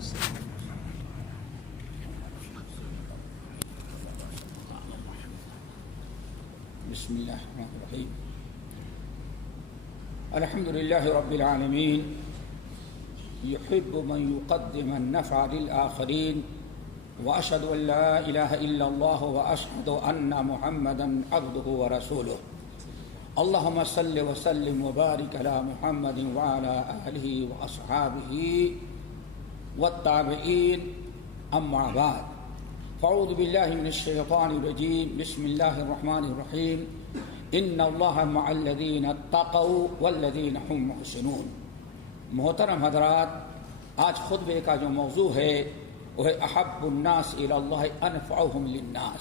بسم الله الرحمن الرحيم. الحمد لله رب العالمين يحب من يقدم النفع للآخرين وأشهد أن لا إله إلا الله وأشهد أن محمدا عبده ورسوله. اللهم صل وسلم وبارك على محمد وعلى آله وأصحابه والتابعين. أما بعد فأعوذ بالله من الشيطان الرجيم. بسم الله الرحمن الرحيم. إن الله مع الذين اتقوا والذين هم محسنون. محترم حضرات، آج خطبے کا جو موضوع ہے وہ ہے احب الناس الی اللہ انفعهم للناس.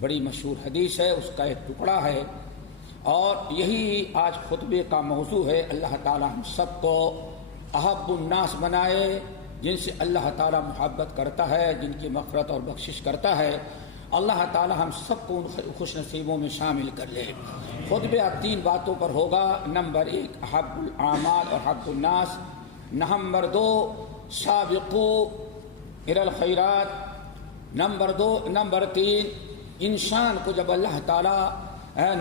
بڑی مشہور حدیث ہے، اس کا ایک ٹکڑا ہے اور یہی آج خطبے کا موضوع ہے. اللہ تعالی ہم سب کو احب الناس بنائے، جن سے اللہ تعالی محبت کرتا ہے، جن کی مغفرت اور بخشش کرتا ہے. اللہ تعالی ہم سب کو ان خوش نصیبوں میں شامل کر لے. خطبہ 3 باتوں پر ہوگا. نمبر 1 احب الاعمال اور احب الناس. نمبر 2 سابقوا الی الخیرات. نمبر 3 انسان کو جب اللہ تعالی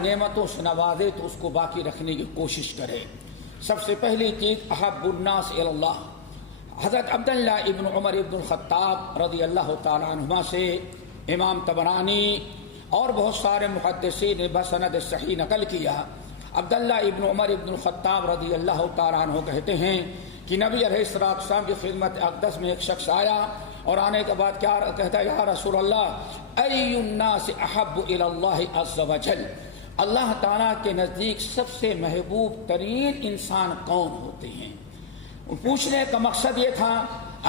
نعمتوں سے نوازے تو اس کو باقی رکھنے کی کوشش کرے. سب سے پہلی چیز احب الناس الی اللہ. حضرت عبداللہ ابن عمر ابن الخطاب رضی اللہ تعالیٰ عنہما سے امام طبرانی اور بہت سارے محدثین نے بسند صحیح نقل کیا. عبداللہ ابن عمر ابن الخطاب رضی اللہ تعالیٰ عنہ کہتے ہیں کہ نبی علیہ السلام کی خدمت اقدس میں ایک شخص آیا اور آنے کے بعد کیا کہتا ہے، یا رسول اللہ ای الناس احب الی اللہ عز وجل. اللہ تعالیٰ کے نزدیک سب سے محبوب ترین انسان کون ہوتے ہیں؟ پوچھنے کا مقصد یہ تھا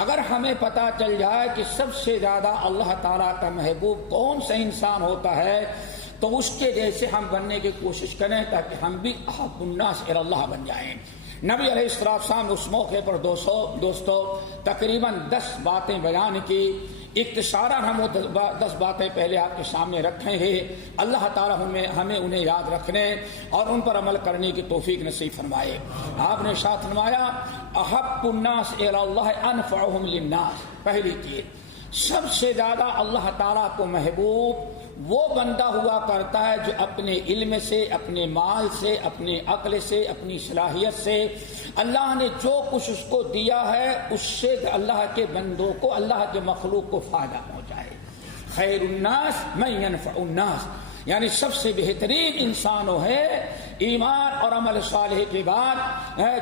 اگر ہمیں پتہ چل جائے کہ سب سے زیادہ اللہ تعالیٰ کا محبوب کون سا انسان ہوتا ہے تو اس کے جیسے ہم بننے کی کوشش کریں تاکہ ہم بھی احب الناس الی اللہ بن جائیں. نبی علیہ السلام اس موقع پر دوستو تقریباً 10 باتیں بیان کی. اختصاراً ہم وہ 10 باتیں پہلے آپ کے سامنے رکھے ہیں. اللہ تعالیٰ ہمیں انہیں یاد رکھنے اور ان پر عمل کرنے کی توفیق نصیب فرمائے. آپ نے ارشاد فرمایا احب الناس الی اللہ انفعهم للناس. پہلی چیز، سب سے زیادہ اللہ تعالیٰ کو محبوب وہ بندہ ہوا کرتا ہے جو اپنے علم سے، اپنے مال سے، اپنے عقل سے، اپنی صلاحیت سے اللہ نے جو کچھ اس کو دیا ہے اس سے اللہ کے بندوں کو، اللہ کے مخلوق کو فائدہ پہنچائے. خیر الناس من ينفع الناس، یعنی سب سے بہترین انسان وہ ہے ایمان اور عمل صالح کے بعد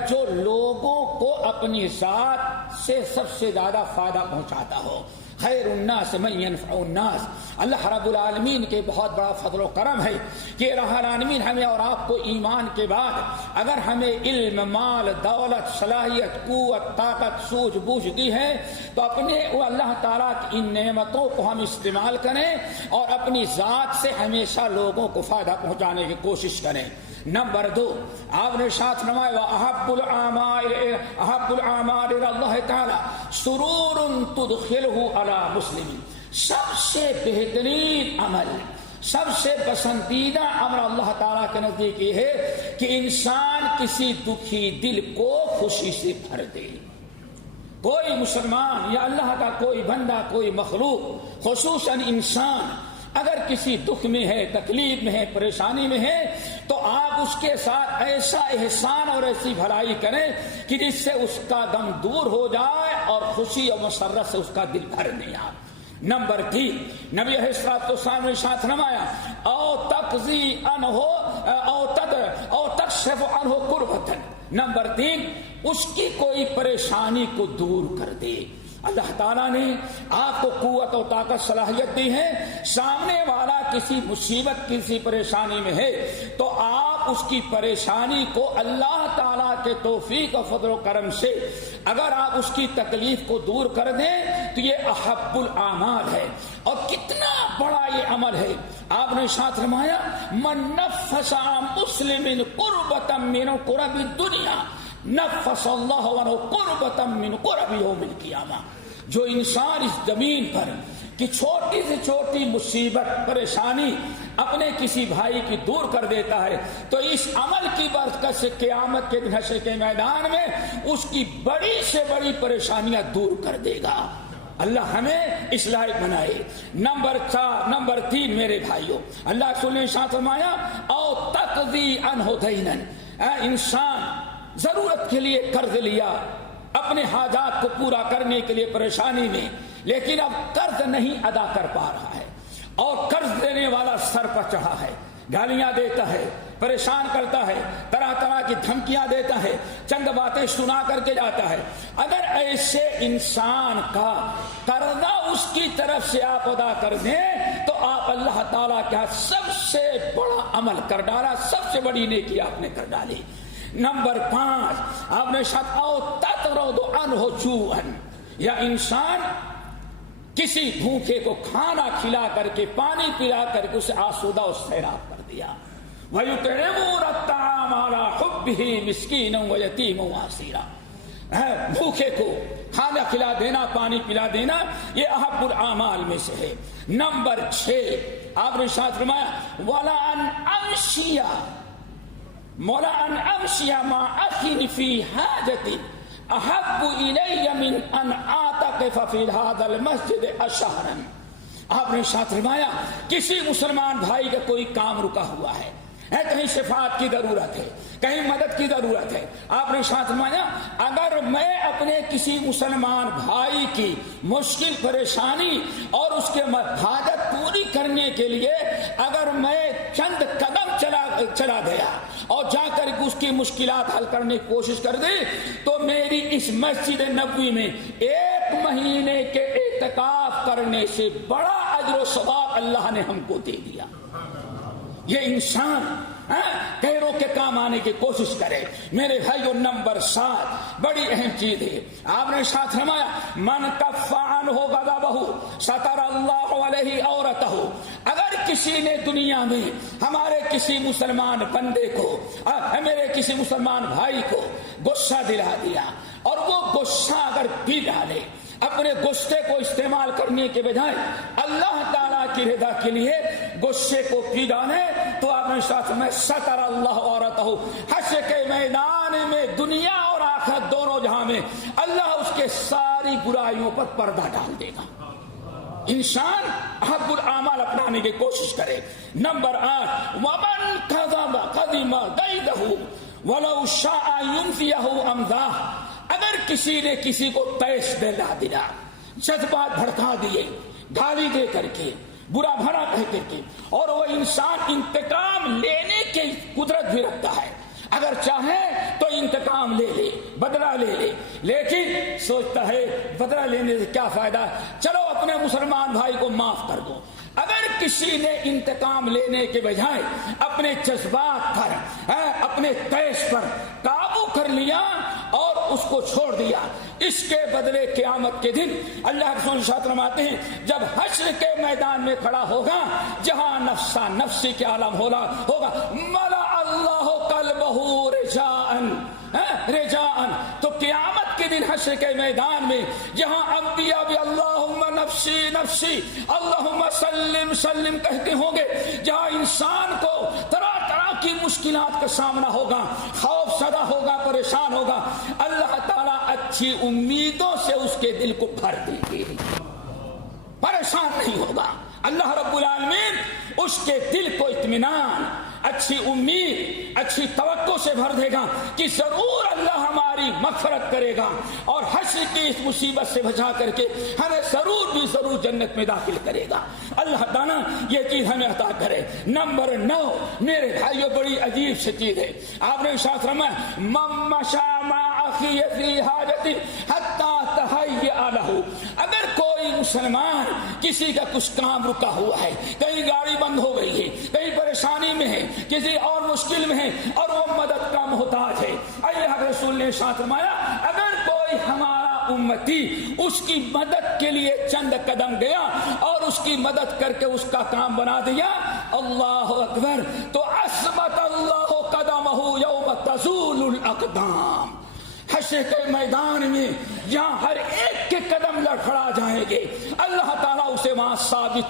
جو لوگوں کو اپنی ذات سے سب سے زیادہ فائدہ پہنچاتا ہو. خیر الناس من ينفع الناس. اللہ رب العالمین کے بہت بڑا فضل و کرم ہے کہ رب العالمین ہمیں اور آپ کو ایمان کے بعد اگر ہمیں علم، مال، دولت، صلاحیت، قوت، طاقت، سوجھ بوجھ دی ہے تو اپنے اللہ تعالیٰ کی ان نعمتوں کو ہم استعمال کریں اور اپنی ذات سے ہمیشہ لوگوں کو فائدہ پہنچانے کی کوشش کریں. نمبر 2 آپ نے ارشاد فرمایا احب الاعمال الی اللہ تعالی سرور تدخلہ علی مسلم. سب سے بہترین عمل، سب سے پسندیدہ عمل اللہ تعالیٰ کے نزدیک یہ ہے کہ انسان کسی دکھی دل کو خوشی سے بھر دے. کوئی مسلمان یا اللہ کا کوئی بندہ، کوئی مخلوق، خصوصاً انسان اگر کسی دکھ میں ہے، تکلیف میں ہے، پریشانی میں ہے تو آپ اس کے ساتھ ایسا احسان اور ایسی بھلائی کریں کہ جس سے اس کا غم دور ہو جائے اور خوشی اور مسرت سے اس کا دل بھر نہیں آئے. نمبر 3 نبی علیہ السلام نے ارشاد فرمایا او تقضی عنہ او تکشف عنہ کربۃ. نمبر 3 اس کی کوئی پریشانی کو دور کر دے. اللہ تعالیٰ نے آپ کو قوت و طاقت صلاحیت دی ہے، سامنے والا کسی مصیبت کسی پریشانی میں ہے تو آپ اس کی پریشانی کو اللہ تعالیٰ کے توفیق و فضل و کرم سے اگر آپ اس کی تکلیف کو دور کر دیں تو یہ احب الاعمال ہے. اور کتنا بڑا یہ عمل ہے. آپ نے ارشاد فرمایا من نفس عن مسلم قربۃ من قرب الدنیا نفس اللہ عنہ قربۃ من قرب یوم القیامہ. جو انسان اس زمین پر کہ چھوٹی سے چھوٹی مصیبت پریشانی اپنے کسی بھائی کی دور کر دیتا ہے تو اس عمل کی برکت سے قیامت کے دن حشر کے میدان میں اس کی بڑی سے بڑی پریشانیاں دور کر دے گا۔ اللہ ہمیں اس لائق بنائے۔ نمبر 3 میرے بھائیوں، اللہ رسول نے ارشاد فرمایا او تقضی عنہ دینا، انسان ضرورت کے لیے قرض لیا اپنے حاجات کو پورا کرنے کے لیے پریشانی میں، لیکن اب قرض نہیں ادا کر پا رہا ہے اور قرض دینے والا سر پر چڑھا ہے، گالیاں دیتا ہے، پریشان کرتا ہے، طرح طرح کی دھمکیاں دیتا ہے، چند باتیں سنا کر کے جاتا ہے۔ اگر ایسے انسان کا قرضہ اس کی طرف سے آپ ادا کر دیں تو آپ اللہ تعالیٰ کا سب سے بڑا عمل کر ڈالا، سب سے بڑی نیکی آپ نے کر ڈالی۔ نمبر 5 آپ نے شاید او تطرد عنہ جوعا، یا انسان کسی بھوکے کو کھانا کھلا کر کے پانی پلا کر کے اسے آسودہ اور سیراب کر دیا۔ وَيُطْعِمُونَ الطَّعَامَ عَلَىٰ حُبِّهِ مِسْكِينًا وَيَتِيمًا وَأَسِيرًا، بھوکے کو کھانا کھلا دینا، پانی پلا دینا، یہ احب الاعمال میں سے ہے۔ نمبر 6 آپ نے ارشاد فرمایا وَلَا أَنْ أَمْشِيَ مَعَ أَخِي فِي حَاجَةٍ احب الی من ان اعتکف فی هذا المسجد شہرا۔ آپ نے ارشاد فرمایا کسی مسلمان بھائی کا کوئی کام رکا ہوا ہے، کہیں شفاعت کی ضرورت ہے، کہیں مدد کی ضرورت ہے، آپ نے ارشاد فرمایا اگر میں اپنے کسی مسلمان بھائی کی مشکل پریشانی اور اس کے حاجت پوری کرنے کے لیے اگر میں چند قدم چلا گیا اور جا کر اس کی مشکلات حل کرنے کی کوشش کر دی تو میری اس مسجد نبوی میں 1 مہینے کے اعتکاف کرنے سے بڑا اجر و ثواب اللہ نے ہم کو دے دیا۔ یہ انسان غیروں کے کام آنے کی کوشش کرے۔ میرے بھائیو نمبر 7 بڑی اہم چیز ہے، آپ نے ساتھ فرمایا من کف عنہ غضبہ ستر اللہ علیہ عورتہ۔ اگر کسی نے دنیا میں ہمارے کسی مسلمان بندے کو، میرے کسی مسلمان بھائی کو غصہ دلا دیا اور وہ غصہ اگر پی ڈالے، اپنے غصے کو استعمال کرنے کے بجائے اللہ تعالیٰ کی رضا کے لیے غصے کو پی ڈالے تو آپ نے ساتھ میں ستر اللہ عورتہ، حشر کے میدان میں دنیا اور آخرت دونوں جہاں میں اللہ اس کے ساری برائیوں پر پردہ ڈال دے گا۔ انسان احب الاعمال اپنانے کی کوشش کرے۔ نمبر 8 ومن کذب قدم قیدہ ولو شاء ينفیہ امداہ۔ اگر کسی نے کسی کو تیش دلا دیا، جذبات بھڑکا دیے، گالی دے کر کے، برا بھلا کہہ کر کے، اور وہ انسان انتقام لینے کی قدرت بھی رکھتا ہے، اگر چاہے تو انتقام لے لے، بدلہ لے لے، لیکن سوچتا ہے بدلہ لینے سے کیا فائدہ، چلو اپنے مسلمان بھائی کو معاف کر دو۔ اگر کسی نے انتقام لینے کے بجائے اپنے جذبات پر، اپنے تیش پر قابو کر لیا اور اس کو چھوڑ دیا، اس کے بدلے قیامت کے دن اللہ کے رسول صلی اللہ علیہ وسلم ہیں جب حشر کے میدان میں کھڑا ہوگا جہاں نفسا نفسی کے عالم ہوگا ملا اللہ قلبہ رجاء، تو قیامت کے دن حشر کے میدان میں جہاں انبیاء بھی اللہم نفسی نفسی اللہم سلم سلم کہتے ہوں گے، جہاں انسان کو طرح طرح کی مشکلات کا سامنا ہوگا، خوف زدہ ہوگا، پریشان ہوگا، اللہ تعالیٰ اچھی امیدوں سے اس کے دل کو بھر دے گی، پریشان نہیں ہوگا۔ اللہ رب العالمین اس کے دل کو اطمینان، اچھی امید، اچھی توقع سے بھر دے گا کہ ضرور اللہ ہماری مغفرت کرے گا اور حشر کی اس مصیبت سے بچا کر کے ہمیں ضرور بھی ضرور جنت میں داخل کرے گا۔ اللہ تعالیٰ یہ چیز ہمیں عطا کرے۔ نمبر 9 میرے بھائیو بڑی عجیب سی چیز ہے، آپ نے ارشاد فرمایا من مشى مع اخیہ فی حاجۃ حتی تہیأ لہ۔ اگر کوئی مسلمان کسی کا کچھ کام رکا ہوا ہے، کہیں گاڑی بند ہو گئی ہے، کہیں پریشانی میں ہے، کسی اور مشکل میں ہے اور وہ مدد کا محتاج ہے، اللہ کے رسول نے ارشاد فرمایا اگر کوئی ہمارا امتی اس کی مدد کے لیے چند قدم گیا اور اس کی مدد کر کے اس کا کام بنا دیا، اللہ اکبر، تو اثبت اللہ قدمہ یوم تزول الاقدام، حشر کے میدان میں جہاں ہر ایک کے قدم لڑکھڑا جائیں گے، اللہ تعالیٰ اسے وہاں ثابت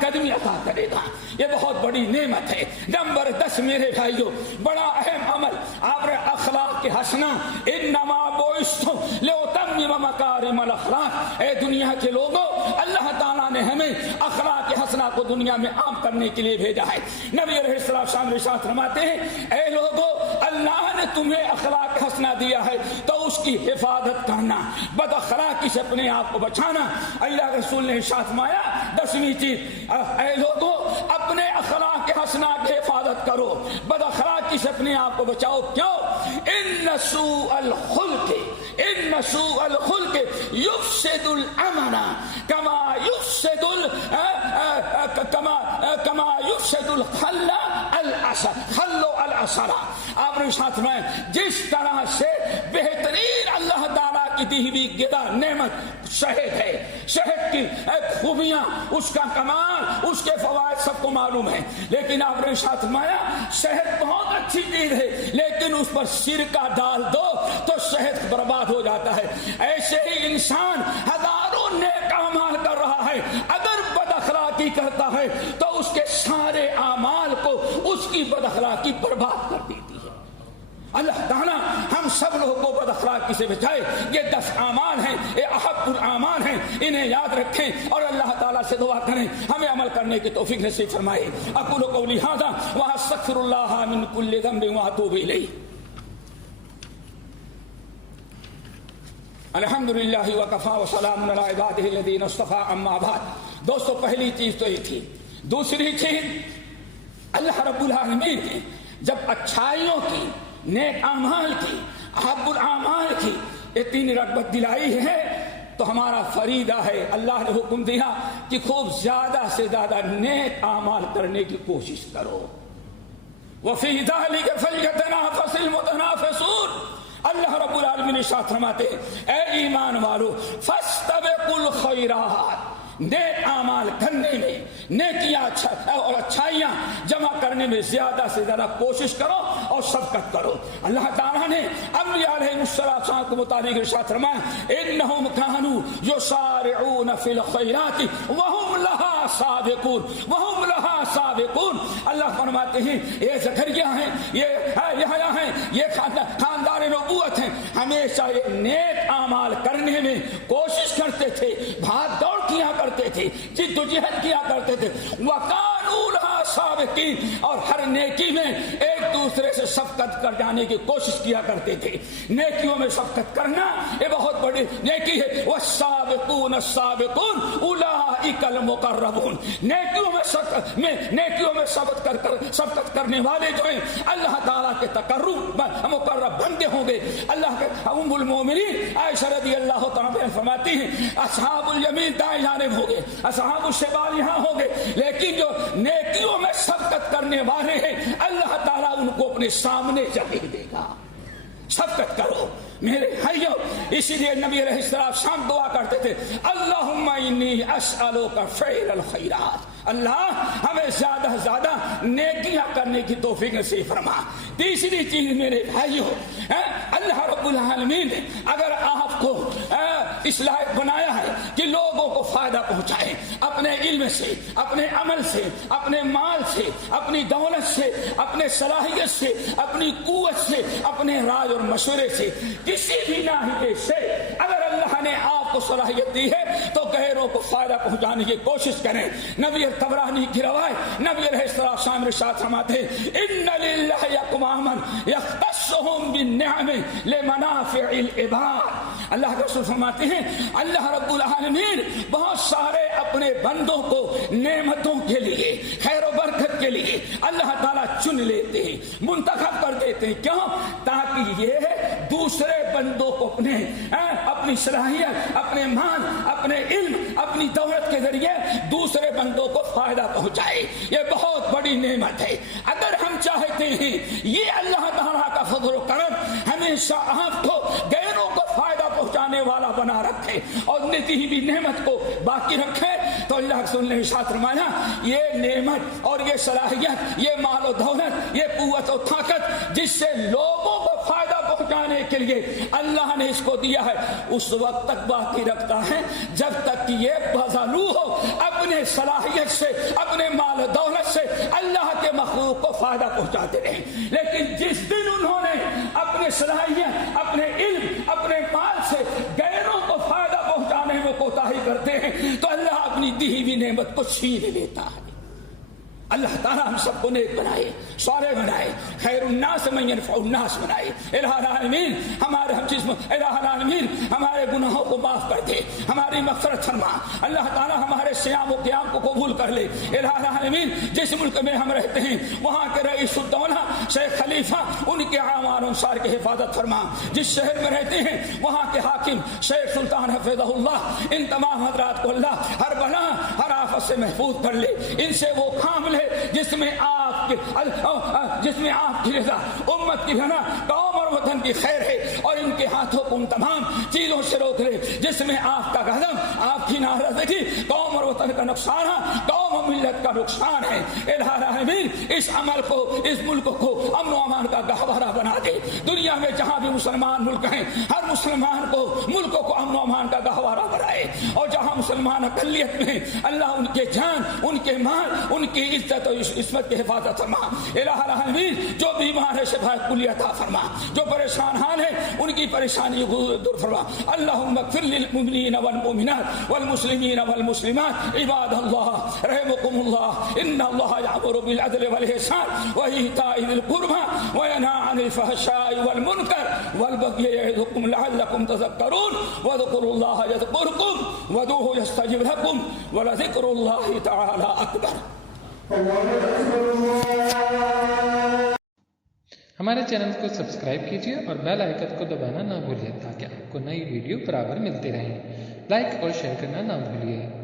قدمی عطا کرے گا۔ یہ بہت بڑی نعمت ہے۔ نمبر 10 میرے بھائیوں، بڑا اہم عمل آپ نے اخلاق کے حسنہ، انما بعثت لاتمم مکارم الاخلاق۔ اے دنیا کے لوگوں، اللہ تعالیٰ نے ہمیں اخلاق کے حسنہ کو دنیا میں عام کرنے کے لیے بھیجا ہے۔ نبی علیہ السلام ارشاد فرماتے ہیں، اے لوگوں، اللہ نے تمہیں اخلاق حسنہ دیا ہے تو اس کی حفاظت کرنا، بد اخلاقی سے اپنے آپ کو بچانا۔ اللہ رسول نے ارشاد فرمایا 10ویں چیز، اے لوگوں، اپنے اخلاق کے حسنہ کی حفاظت کرو، بد اخلاقی سے اپنے آپ کو بچاؤ۔ کیوں؟ ان سوء الخلق یفسد الامن کما یفسد الخل العسل۔ آپ نے ارشاد فرمایا جس طرح سے بہترین اللہ تعالیٰ کی دی ہوئی غذا نعمت شہد ہے، شہد کی خوبیاں، اس کا کمال، اس کے فوائد سب کو معلوم ہے، لیکن آپ نے ارشاد فرمایا شہد بہت اچھی چیز ہے لیکن اس پر سرکہ ڈال دو تو شہد برباد ہو جاتا ہے۔ ایسے ہی انسان ہزاروں نیک اعمال کر رہا ہے، اگر بد اخلاقی کرتا ہے تو اس کے سارے اعمال کو اس کی بد اخلاقی برباد کر دیتی ہے۔ اللہ تعالیٰ ہم سب لوگوں کو بد اخلاقی سے بچائے۔ یہ 10 اعمال ہیں، یہ احب الاعمال ہیں، انہیں یاد رکھیں اور اللہ تعالیٰ سے دعا کریں ہمیں عمل کرنے کی توفیق نصیب فرمائے۔ اقول قولی ھذا واستغفر اللہ من کل ذنب واتوب الیہ۔ الحمدللہ وکفی وسلام علی عبادہ الذین اصطفی، اما بعد۔ دوستو، پہلی چیز تو یہ تھی۔ دوسری چیز، اللہ رب العالمین نے جب اچھائیوں کی، نیک اعمال کی، احب الاعمال کی اتنی رغبت دلائی ہے تو ہمارا فریضہ ہے، اللہ نے حکم دیا کہ خوب زیادہ سے زیادہ نیک اعمال کرنے کی کوشش کرو۔ وفی ذلک فلیتنافس المتنافسون۔ اللہ رب العالمین ارشاد فرماتے ہیں، اے ایمان والو، فاستبقوا الخیرات، نیک اعمال کرنے میں، نیکیاں اور اچھائیاں جمع کرنے میں زیادہ سے زیادہ کوشش کرو اور سبقت کرو۔ اللہ تعالیٰ نے انبیاء علیہ السلام کو مطابق ارشاد فرمایا انہم کانوا یسارعون فی الخیرات وہم لہا سابقون۔ اللہ فرماتے ہیں یہ زکریا ہیں، یہ یحییٰ ہیں، یہ خاندان نبوت ہیں، ہمیشہ یہ نیک اعمال کرنے میں کوشش کرتے تھے، بھاگ دوڑ کیا کرتے تھے، جد و جہد کیا کرتے تھے۔ وَقَانُوا لَهَا سَابِقِينَ، اور ہر نیکی میں ایک دوسرے سے سبقت کر جانے کی کوشش کیا کرتے تھے۔ نیکیوں میں سبقت کرنا یہ بہت بڑی نیکی ہے۔ وَالسَّابِقُونَ السَّابِقُونَ أُولَٰئِكَ الْمُقَرَّبُونَ، نیکیوں میں سبقت کرنے والے جو ہیں اللہ تعالیٰ کے تقرب مقرب بندے ہوں گے۔ اللہ کے ام المومنین عائشہ رضی اللہ تعالیٰ فرماتی ہیں اصحاب الیمین دائیں جانب ہوں گے، اصحاب الشمال یہاں ہوں گے، لیکن جو نیکیوں میں سبقت کرنے والے ہیں اللہ تعالیٰ ان کو اپنے سامنے جگہ دے گا۔ سبقت کرو میرے بھائیوں، اسی لیے نبی علیہ السلام شام دعا کرتے تھے اللہم انی اسألک فعل الخیرات، اللہ ہمیں زیادہ سے زیادہ نیکیاں کرنے کی توفیق نصیب فرما۔ تیسری چیز میرے بھائیوں، اللہ رب العالمین نے اگر آپ کو اس لائق بنایا ہے کہ لوگوں کو فائدہ پہنچائے اپنے علم سے، اپنے عمل سے، اپنے مال سے، اپنی دولت سے، اپنے صلاحیت سے، اپنی قوت سے، اپنے رائے اور مشورے سے، کسی بھی ناحیے سے اگر اللہ نے آپ کو صلاحیت دی ہے تو غیروں کو فائدہ پہنچانے کی کوشش کریں۔ نبی طبرانی کی روایت، نبی علیہ السلام ارشاد فرماتے ہیں ان للہ اقواما یختصهم بالنعم لمنافع العباد۔ اللہ کے رسول فرماتے ہیں اللہ رب العالمین بہت سارے اپنے بندوں کو نعمتوں کے لیے، خیر و برکت کے لیے اللہ تعالیٰ چن لیتے ہیں، منتخب کر دیتے ہیں۔ کیوں؟ تاکہ یہ دوسرے بندوں کو اپنی صلاحیت، اپنے مال، اپنے علم، اپنی دولت کے ذریعے دوسرے بندوں کو فائدہ پہنچائے۔ یہ بہت بڑی نعمت ہے۔ اگر ہم چاہتے ہیں یہ اللہ تعالیٰ کا فضل و کرم ہمیشہ آپ کو غیروں کو فائدہ پہنچانے والا بنا رکھے اور دی ہوئی نعمت کو باقی رکھے تو اللہ رسول نے ارشاد فرمایا یہ نعمت اور یہ صلاحیت، یہ مال و دولت، یہ قوت و طاقت جس سے لوگوں کو فائدہ پہنچانے بچانے کے لیے اللہ نے اس کو دیا ہے اس وقت تک باقی رکھتا ہے جب تک کہ یہ بازالو ہو اپنے صلاحیت سے اپنے مال و دولت سے اللہ کے مخلوق کو فائدہ پہنچاتے رہیں. لیکن جس دن انہوں نے اپنے صلاحیت اپنے علم اپنے مال سے غیروں کو فائدہ پہنچانے میں کوتاہی کرتے ہیں تو اللہ اپنی دی ہوئی نعمت کو چھین لیتا ہے. اللہ تعالیٰ ہم سب کو نیک بنائے, صالح بنائے, خیر الناس من ينفع الناس بنائے. الہ العالمین ہمارے ہم چیز الہ العالمین ہمارے گناہوں کو معاف کر دے, ہماری مغفرت فرما. اللہ تعالیٰ ہمارے صیام و قیام کو قبول کر لے. الہ العالمین جس ملک میں ہم رہتے ہیں وہاں کے رئیس الدولہ شیخ خلیفہ ان کے عام و انصار کی حفاظت فرما. جس شہر میں رہتے ہیں وہاں کے حاکم شیخ سلطان حفظہ اللہ ان تمام حضرات کو اللہ ہر بلا ہر آفت سے محفوظ کر لے. ان سے وہ کام لے جس میں آپ کی رضا, امت کی رضا, قوم اور وطن کی خیر ہے, اور ان کے ہاتھوں کو ان تمام چیزوں سے روک لے جس میں آپ کا غضب, آپ کی ناراضگی, قوم اور وطن کا نقصان, قوم و ملت کا نقصان ہے. الہ العالمین اس عمل کو, اس ملک کو امن و امان کا گہوارہ بنا دے. دنیا میں جہاں بھی مسلمان ملک ہیں ہر مسلمان کو ملکوں کو امن و امان کا گہوارہ بنائے, اور جہاں مسلمان اقلیت میں اللہ ان کے جان, ان کے مال, ان کی عزت و عصمت کی حفاظت فرما. الہ العالمین جو بیمار ہے شفا کلی عطا فرما, جو پریشان حال ہے ان کی پریشانی دور فرما. اللہم اغفر للمؤمنین والمؤمنات والمسلمین والمسلمات عباد اللہ رحمکم اللہ ان اللہ یأمر بالعدل والإحسان وإیتاء ذی القربى وینہی عن الفحشاء والمنکر والبغی یعظکم لعلکم تذکرون واذکروا اللہ یذکرکم وادعوہ یستجب لکم ولذکر اللہ تعالی اکبر. ہمارے چینل کو سبسکرائب کیجیے اور بیل آئیکن کو دبانا نہ بھولیے تاکہ آپ کو نئی ویڈیو برابر ملتی رہیں. لائک اور شیئر کرنا نہ بھولیے.